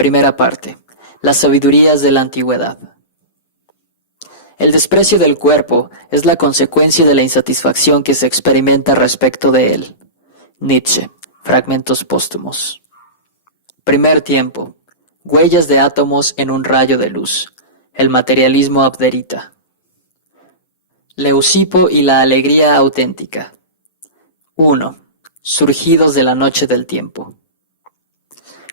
Primera parte. Las sabidurías de la antigüedad. El desprecio del cuerpo es la consecuencia de la insatisfacción que se experimenta respecto de él. Nietzsche, Fragmentos póstumos. Primer tiempo. Huellas de átomos en un rayo de luz. El materialismo abderita. Leucipo y la alegría auténtica. 1. Surgidos de la noche del tiempo.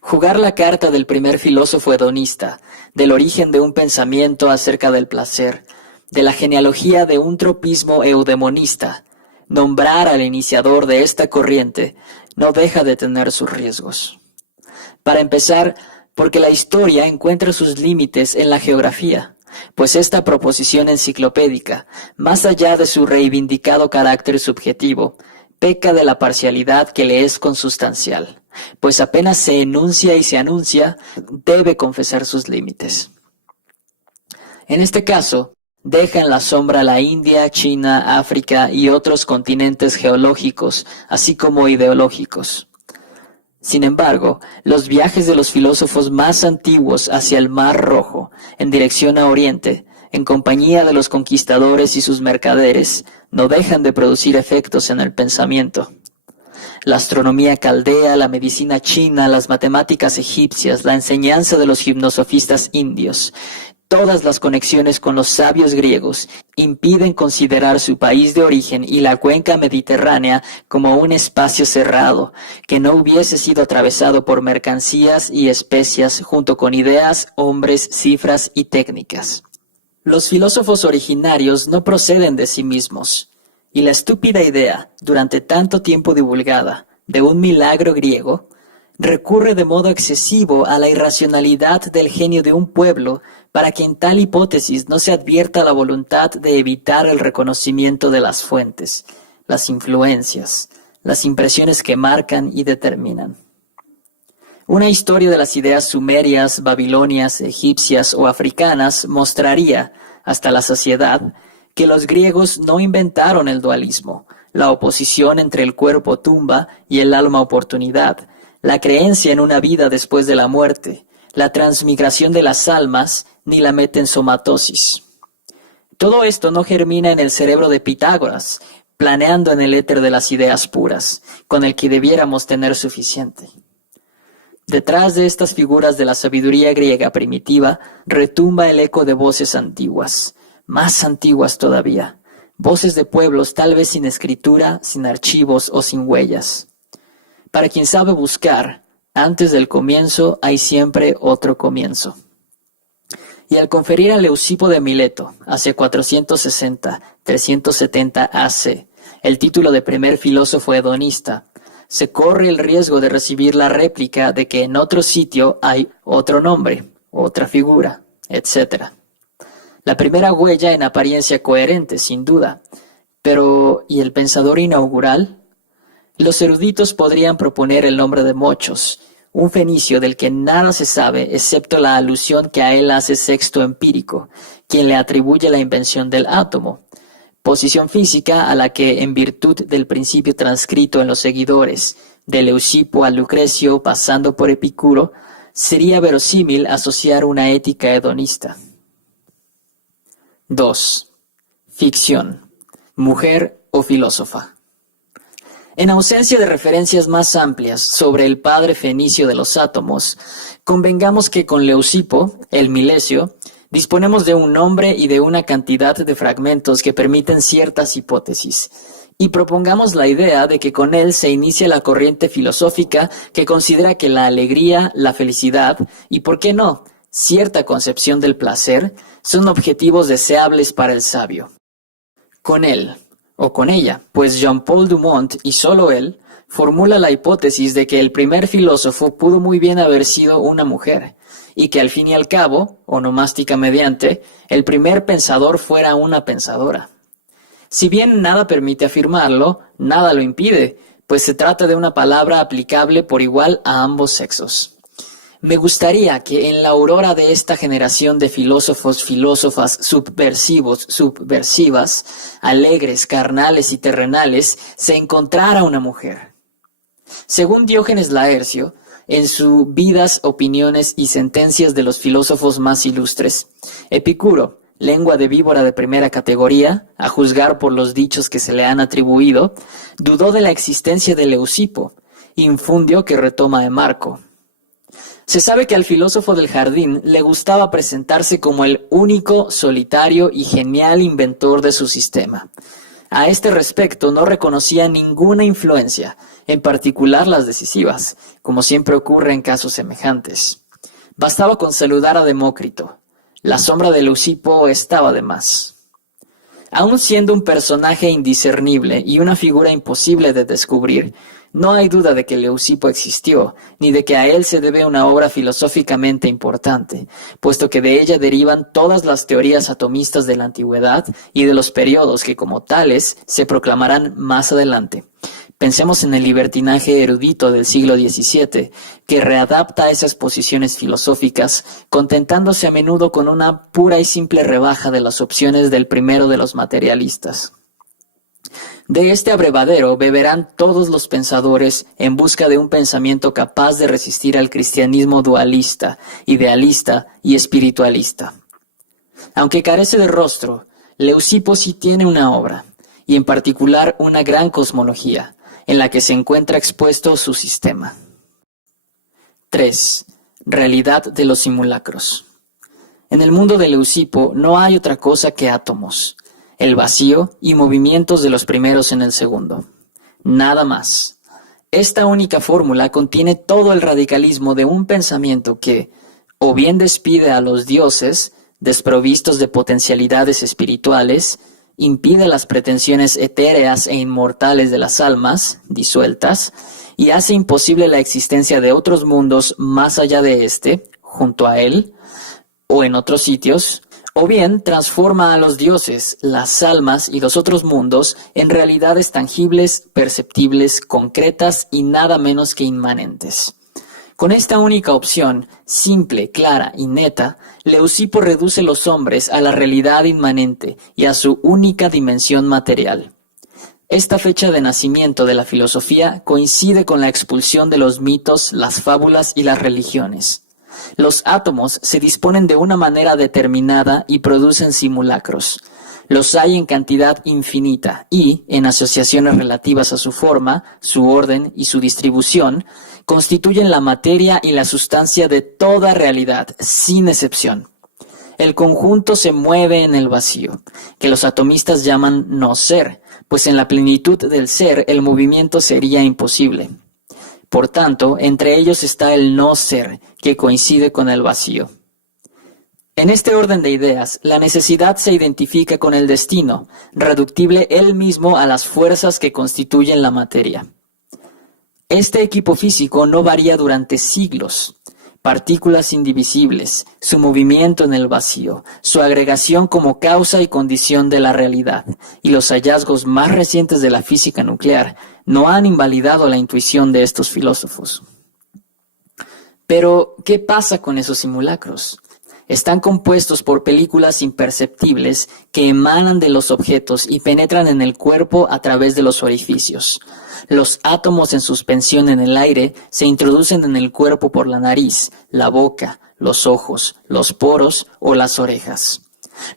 Jugar la carta del primer filósofo hedonista, del origen de un pensamiento acerca del placer, de la genealogía de un tropismo eudemonista, nombrar al iniciador de esta corriente, no deja de tener sus riesgos. Para empezar, porque la historia encuentra sus límites en la geografía, pues esta proposición enciclopédica, más allá de su reivindicado carácter subjetivo, peca de la parcialidad que le es consustancial, pues apenas se enuncia y se anuncia, debe confesar sus límites. En este caso, deja en la sombra la India, China, África y otros continentes geológicos, así como ideológicos. Sin embargo, los viajes de los filósofos más antiguos hacia el Mar Rojo, en dirección a Oriente, en compañía de los conquistadores y sus mercaderes, no dejan de producir efectos en el pensamiento. La astronomía caldea, la medicina china, las matemáticas egipcias, la enseñanza de los gimnosofistas indios, todas las conexiones con los sabios griegos impiden considerar su país de origen y la cuenca mediterránea como un espacio cerrado, que no hubiese sido atravesado por mercancías y especias junto con ideas, hombres, cifras y técnicas. Los filósofos originarios no proceden de sí mismos, y la estúpida idea, durante tanto tiempo divulgada, de un milagro griego, recurre de modo excesivo a la irracionalidad del genio de un pueblo para que en tal hipótesis no se advierta la voluntad de evitar el reconocimiento de las fuentes, las influencias, las impresiones que marcan y determinan. Una historia de las ideas sumerias, babilonias, egipcias o africanas mostraría, hasta la saciedad, que los griegos no inventaron el dualismo, la oposición entre el cuerpo tumba y el alma oportunidad, la creencia en una vida después de la muerte, la transmigración de las almas, ni la metensomatosis. Todo esto no germina en el cerebro de Pitágoras, planeando en el éter de las ideas puras, con el que debiéramos tener suficiente. Detrás de estas figuras de la sabiduría griega primitiva retumba el eco de voces antiguas, más antiguas todavía, voces de pueblos tal vez sin escritura, sin archivos o sin huellas. Para quien sabe buscar, antes del comienzo hay siempre otro comienzo. Y al conferir a Leucipo de Mileto, hacia 460-370 AC, el título de primer filósofo hedonista, se corre el riesgo de recibir la réplica de que en otro sitio hay otro nombre, otra figura, etc. La primera huella en apariencia coherente, sin duda, pero ¿y el pensador inaugural? Los eruditos podrían proponer el nombre de Mochos, un fenicio del que nada se sabe excepto la alusión que a él hace Sexto Empírico, quien le atribuye la invención del átomo, posición física a la que, en virtud del principio transcrito en los seguidores, de Leucipo a Lucrecio pasando por Epicuro, sería verosímil asociar una ética hedonista. 2. Ficción. Mujer o filósofa. En ausencia de referencias más amplias sobre el padre fenicio de los átomos, convengamos que con Leucipo, el Milesio, disponemos de un nombre y de una cantidad de fragmentos que permiten ciertas hipótesis, y propongamos la idea de que con él se inicia la corriente filosófica que considera que la alegría, la felicidad y, ¿por qué no?, cierta concepción del placer son objetivos deseables para el sabio. Con él, o con ella, pues Jean-Paul Dumont, y solo él, formula la hipótesis de que el primer filósofo pudo muy bien haber sido una mujer, y que al fin y al cabo, onomástica mediante, el primer pensador fuera una pensadora. Si bien nada permite afirmarlo, nada lo impide, pues se trata de una palabra aplicable por igual a ambos sexos. Me gustaría que en la aurora de esta generación de filósofos, filósofas subversivos, subversivas, alegres, carnales y terrenales, se encontrara una mujer. Según Diógenes Laercio, en sus vidas, opiniones y sentencias de los filósofos más ilustres. Epicuro, lengua de víbora de primera categoría, a juzgar por los dichos que se le han atribuido, dudó de la existencia de Leucipo, infundio que retoma de Marco. Se sabe que al filósofo del jardín le gustaba presentarse como el único, solitario y genial inventor de su sistema. A este respecto no reconocía ninguna influencia, en particular las decisivas, como siempre ocurre en casos semejantes. Bastaba con saludar a Demócrito. La sombra de Leucipo estaba de más. Aun siendo un personaje indiscernible y una figura imposible de descubrir, no hay duda de que Leucipo existió, ni de que a él se debe una obra filosóficamente importante, puesto que de ella derivan todas las teorías atomistas de la antigüedad y de los periodos que como tales se proclamarán más adelante. Pensemos en el libertinaje erudito del siglo XVII, que readapta esas posiciones filosóficas, contentándose a menudo con una pura y simple rebaja de las opciones del primero de los materialistas. De este abrevadero beberán todos los pensadores en busca de un pensamiento capaz de resistir al cristianismo dualista, idealista y espiritualista. Aunque carece de rostro, Leucipo sí tiene una obra, y en particular una gran cosmología, en la que se encuentra expuesto su sistema. 3. Realidad de los simulacros. En el mundo de Leucipo no hay otra cosa que átomos, el vacío y movimientos de los primeros en el segundo. Nada más. Esta única fórmula contiene todo el radicalismo de un pensamiento que, o bien despide a los dioses, desprovistos de potencialidades espirituales, impide las pretensiones etéreas e inmortales de las almas, disueltas, y hace imposible la existencia de otros mundos más allá de este, junto a él, o en otros sitios, o bien transforma a los dioses, las almas y los otros mundos en realidades tangibles, perceptibles, concretas y nada menos que inmanentes. Con esta única opción, simple, clara y neta, Leucipo reduce los hombres a la realidad inmanente y a su única dimensión material. Esta fecha de nacimiento de la filosofía coincide con la expulsión de los mitos, las fábulas y las religiones. Los átomos se disponen de una manera determinada y producen simulacros. Los hay en cantidad infinita y, en asociaciones relativas a su forma, su orden y su distribución, constituyen la materia y la sustancia de toda realidad, sin excepción. El conjunto se mueve en el vacío, que los atomistas llaman no ser, pues en la plenitud del ser el movimiento sería imposible. Por tanto, entre ellos está el no ser, que coincide con el vacío. En este orden de ideas, la necesidad se identifica con el destino, reductible él mismo a las fuerzas que constituyen la materia. Este equipo físico no varía durante siglos. Partículas indivisibles, su movimiento en el vacío, su agregación como causa y condición de la realidad, y los hallazgos más recientes de la física nuclear no han invalidado la intuición de estos filósofos. Pero, ¿qué pasa con esos simulacros? Están compuestos por películas imperceptibles que emanan de los objetos y penetran en el cuerpo a través de los orificios. Los átomos en suspensión en el aire se introducen en el cuerpo por la nariz, la boca, los ojos, los poros o las orejas.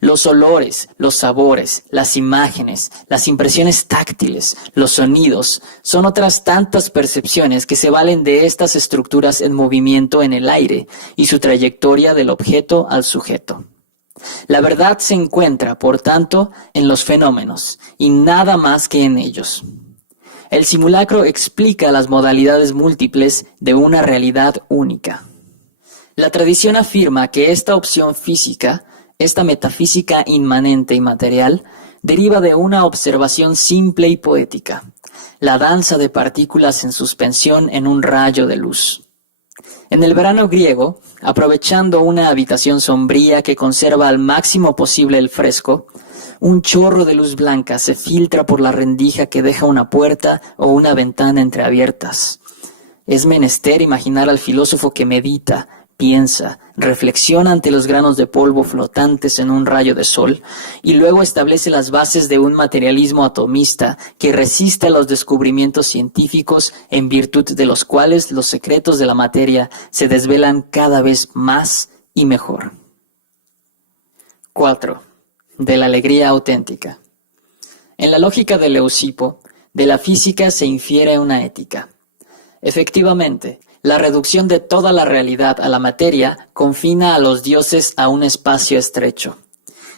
Los olores, los sabores, las imágenes, las impresiones táctiles, los sonidos, son otras tantas percepciones que se valen de estas estructuras en movimiento en el aire y su trayectoria del objeto al sujeto. La verdad se encuentra, por tanto, en los fenómenos y nada más que en ellos. El simulacro explica las modalidades múltiples de una realidad única. La tradición afirma que esta opción física, esta metafísica inmanente y material, deriva de una observación simple y poética, la danza de partículas en suspensión en un rayo de luz. En el verano griego, aprovechando una habitación sombría que conserva al máximo posible el fresco, un chorro de luz blanca se filtra por la rendija que deja una puerta o una ventana entreabiertas. Es menester imaginar al filósofo que medita, piensa, reflexiona ante los granos de polvo flotantes en un rayo de sol y luego establece las bases de un materialismo atomista que resiste a los descubrimientos científicos en virtud de los cuales los secretos de la materia se desvelan cada vez más y mejor. 4. De la alegría auténtica. En la lógica de Leucipo, de la física se infiere una ética. Efectivamente, la reducción de toda la realidad a la materia confina a los dioses a un espacio estrecho.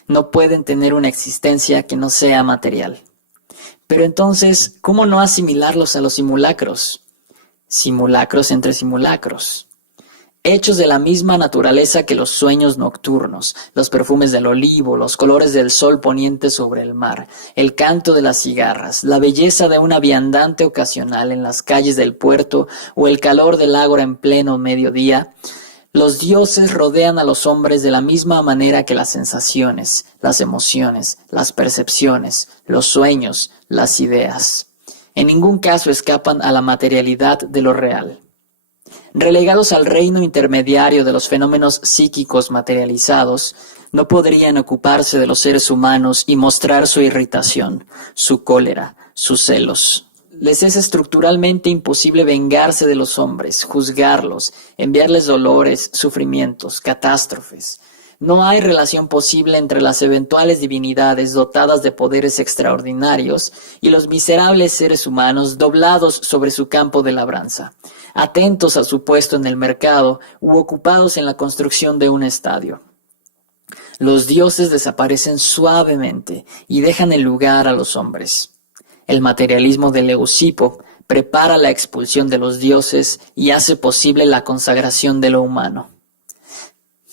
No pueden tener una existencia que no sea material. Pero entonces, ¿cómo no asimilarlos a los simulacros? Simulacros entre simulacros. Hechos de la misma naturaleza que los sueños nocturnos, los perfumes del olivo, los colores del sol poniente sobre el mar, el canto de las cigarras, la belleza de una viandante ocasional en las calles del puerto o el calor del ágora en pleno mediodía, los dioses rodean a los hombres de la misma manera que las sensaciones, las emociones, las percepciones, los sueños, las ideas. En ningún caso escapan a la materialidad de lo real. Relegados al reino intermediario de los fenómenos psíquicos materializados, no podrían ocuparse de los seres humanos y mostrar su irritación, su cólera, sus celos. Les es estructuralmente imposible vengarse de los hombres, juzgarlos, enviarles dolores, sufrimientos, catástrofes. No hay relación posible entre las eventuales divinidades dotadas de poderes extraordinarios y los miserables seres humanos doblados sobre su campo de labranza, atentos a su puesto en el mercado u ocupados en la construcción de un estadio. Los dioses desaparecen suavemente y dejan el lugar a los hombres. El materialismo de Leucipo prepara la expulsión de los dioses y hace posible la consagración de lo humano.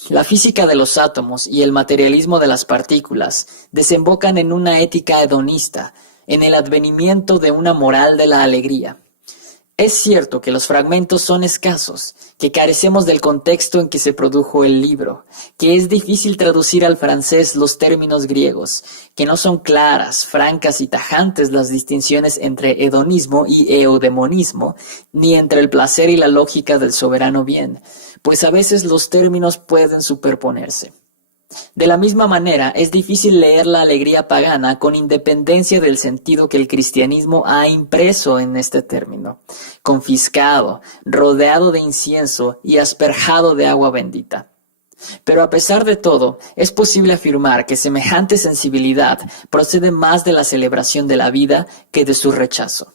La física de los átomos y el materialismo de las partículas desembocan en una ética hedonista, en el advenimiento de una moral de la alegría. Es cierto que los fragmentos son escasos, que carecemos del contexto en que se produjo el libro, que es difícil traducir al francés los términos griegos, que no son claras, francas y tajantes las distinciones entre hedonismo y eudemonismo, ni entre el placer y la lógica del soberano bien, pues a veces los términos pueden superponerse. De la misma manera, es difícil leer la alegría pagana con independencia del sentido que el cristianismo ha impreso en este término, confiscado, rodeado de incienso y asperjado de agua bendita. Pero a pesar de todo, es posible afirmar que semejante sensibilidad procede más de la celebración de la vida que de su rechazo.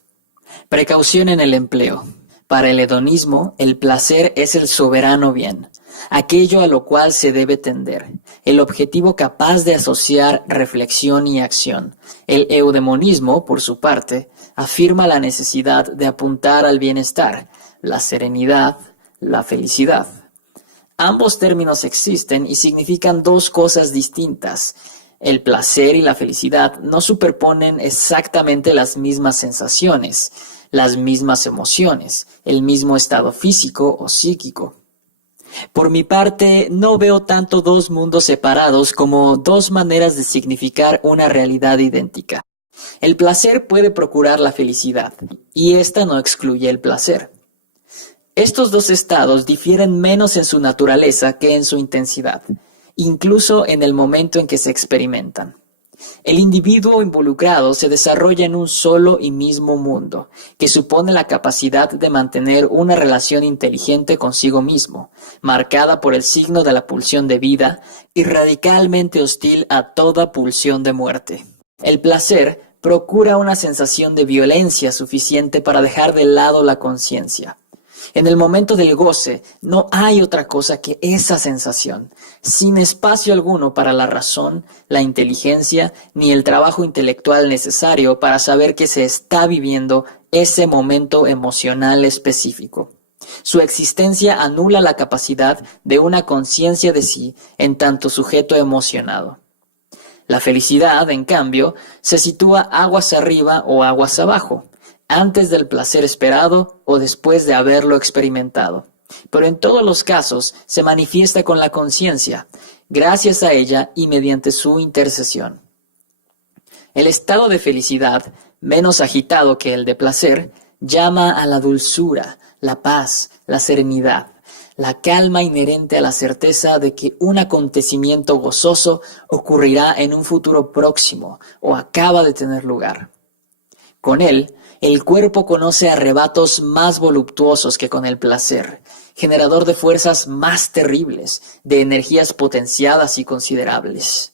Precaución en el empleo. Para el hedonismo, el placer es el soberano bien, aquello a lo cual se debe tender, el objetivo capaz de asociar reflexión y acción. El eudemonismo, por su parte, afirma la necesidad de apuntar al bienestar, la serenidad, la felicidad. Ambos términos existen y significan dos cosas distintas. El placer y la felicidad no superponen exactamente las mismas sensaciones, las mismas emociones, el mismo estado físico o psíquico. Por mi parte, no veo tanto dos mundos separados como dos maneras de significar una realidad idéntica. El placer puede procurar la felicidad, y ésta no excluye el placer. Estos dos estados difieren menos en su naturaleza que en su intensidad, incluso en el momento en que se experimentan. El individuo involucrado se desarrolla en un solo y mismo mundo, que supone la capacidad de mantener una relación inteligente consigo mismo, marcada por el signo de la pulsión de vida y radicalmente hostil a toda pulsión de muerte. El placer procura una sensación de violencia suficiente para dejar de lado la conciencia. En el momento del goce no hay otra cosa que esa sensación, sin espacio alguno para la razón, la inteligencia, ni el trabajo intelectual necesario para saber que se está viviendo ese momento emocional específico. Su existencia anula la capacidad de una conciencia de sí en tanto sujeto emocionado. La felicidad, en cambio, se sitúa aguas arriba o aguas abajo, antes del placer esperado o después de haberlo experimentado. Pero en todos los casos se manifiesta con la conciencia, gracias a ella y mediante su intercesión. El estado de felicidad, menos agitado que el de placer, llama a la dulzura, la paz, la serenidad, la calma inherente a la certeza de que un acontecimiento gozoso ocurrirá en un futuro próximo o acaba de tener lugar. Con él, el cuerpo conoce arrebatos más voluptuosos que con el placer, generador de fuerzas más terribles, de energías potenciadas y considerables.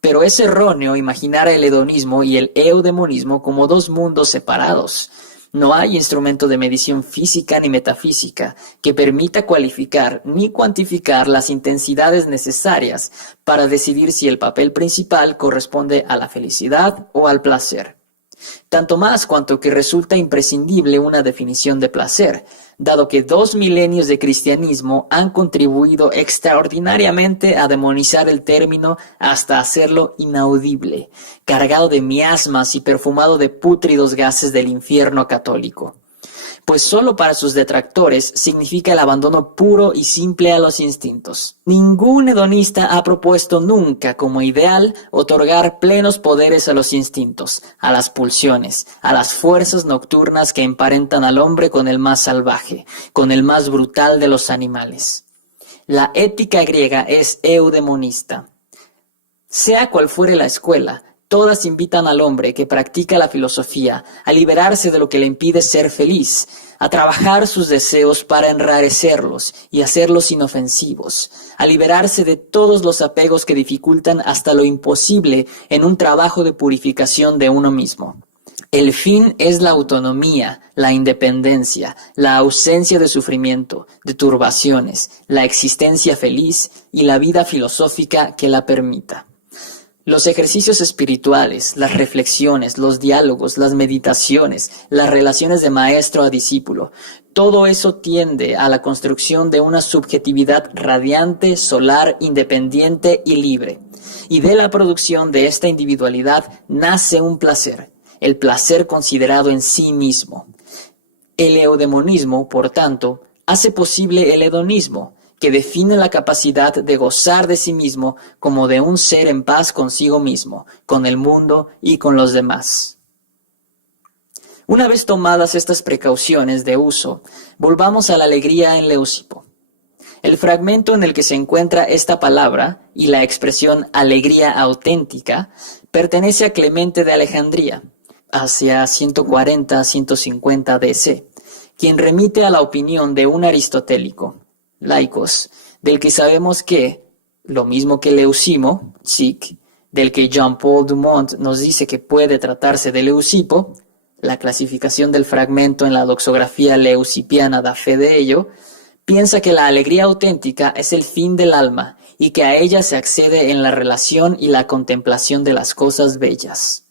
Pero es erróneo imaginar el hedonismo y el eudemonismo como dos mundos separados. No hay instrumento de medición física ni metafísica que permita cualificar ni cuantificar las intensidades necesarias para decidir si el papel principal corresponde a la felicidad o al placer. Tanto más cuanto que resulta imprescindible una definición de placer, dado que 2 milenios de cristianismo han contribuido extraordinariamente a demonizar el término hasta hacerlo inaudible, cargado de miasmas y perfumado de pútridos gases del infierno católico. Pues solo para sus detractores significa el abandono puro y simple a los instintos. Ningún hedonista ha propuesto nunca como ideal otorgar plenos poderes a los instintos, a las pulsiones, a las fuerzas nocturnas que emparentan al hombre con el más salvaje, con el más brutal de los animales. La ética griega es eudemonista. Sea cual fuere la escuela, todas invitan al hombre que practica la filosofía a liberarse de lo que le impide ser feliz, a trabajar sus deseos para enrarecerlos y hacerlos inofensivos, a liberarse de todos los apegos que dificultan hasta lo imposible en un trabajo de purificación de uno mismo. El fin es la autonomía, la independencia, la ausencia de sufrimiento, de turbaciones, la existencia feliz y la vida filosófica que la permita. Los ejercicios espirituales, las reflexiones, los diálogos, las meditaciones, las relaciones de maestro a discípulo, todo eso tiende a la construcción de una subjetividad radiante, solar, independiente y libre. Y de la producción de esta individualidad nace un placer, el placer considerado en sí mismo. El eudemonismo, por tanto, hace posible el hedonismo, que define la capacidad de gozar de sí mismo como de un ser en paz consigo mismo, con el mundo y con los demás. Una vez tomadas estas precauciones de uso, volvamos a la alegría en Leucipo. El fragmento en el que se encuentra esta palabra y la expresión alegría auténtica pertenece a Clemente de Alejandría, hacia 140-150 DC, quien remite a la opinión de un aristotélico, Laicos, del que sabemos que, lo mismo que Leucimo, Sic, del que Jean-Paul Dumont nos dice que puede tratarse de Leucipo, la clasificación del fragmento en la doxografía leucipiana da fe de ello, piensa que la alegría auténtica es el fin del alma y que a ella se accede en la relación y la contemplación de las cosas bellas.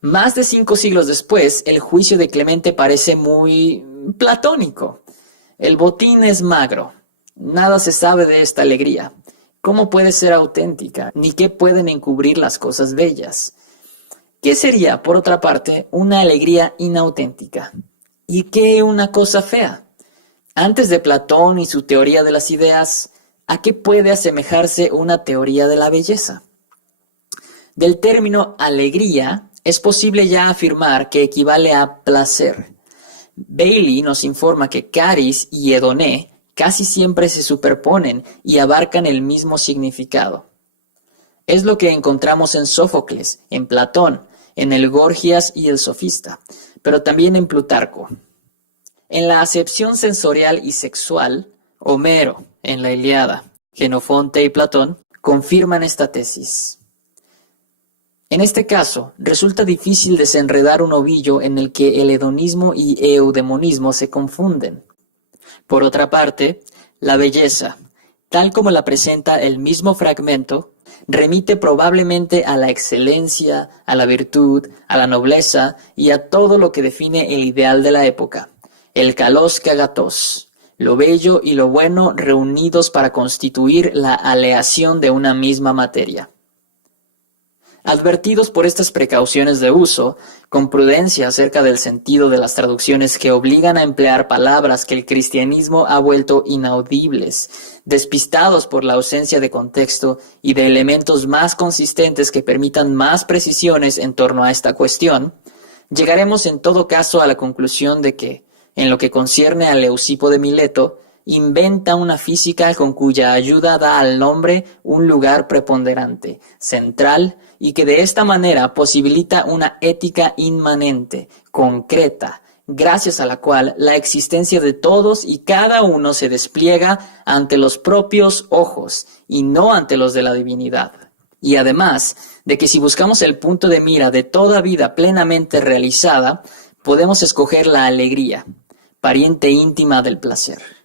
Más de 5 siglos después, el juicio de Clemente parece muy platónico. El botín es magro. Nada se sabe de esta alegría. ¿Cómo puede ser auténtica? Ni qué pueden encubrir las cosas bellas. ¿Qué sería, por otra parte, una alegría inauténtica? ¿Y qué una cosa fea? Antes de Platón y su teoría de las ideas, ¿a qué puede asemejarse una teoría de la belleza? Del término alegría es posible ya afirmar que equivale a placer. Bailey nos informa que caris y hedoné casi siempre se superponen y abarcan el mismo significado. Es lo que encontramos en Sófocles, en Platón, en el Gorgias y el Sofista, pero también en Plutarco. En la acepción sensorial y sexual, Homero, en la Ilíada, Jenofonte y Platón, confirman esta tesis. En este caso, resulta difícil desenredar un ovillo en el que el hedonismo y eudemonismo se confunden. Por otra parte, la belleza, tal como la presenta el mismo fragmento, remite probablemente a la excelencia, a la virtud, a la nobleza y a todo lo que define el ideal de la época, el kalos kagatos, lo bello y lo bueno reunidos para constituir la aleación de una misma materia. Advertidos por estas precauciones de uso, con prudencia acerca del sentido de las traducciones que obligan a emplear palabras que el cristianismo ha vuelto inaudibles, despistados por la ausencia de contexto y de elementos más consistentes que permitan más precisiones en torno a esta cuestión, llegaremos en todo caso a la conclusión de que, en lo que concierne a Leucipo de Mileto, inventa una física con cuya ayuda da al hombre un lugar preponderante, central, y que de esta manera posibilita una ética inmanente, concreta, gracias a la cual la existencia de todos y cada uno se despliega ante los propios ojos y no ante los de la divinidad. Y además de que si buscamos el punto de mira de toda vida plenamente realizada, podemos escoger la alegría, pariente íntima del placer.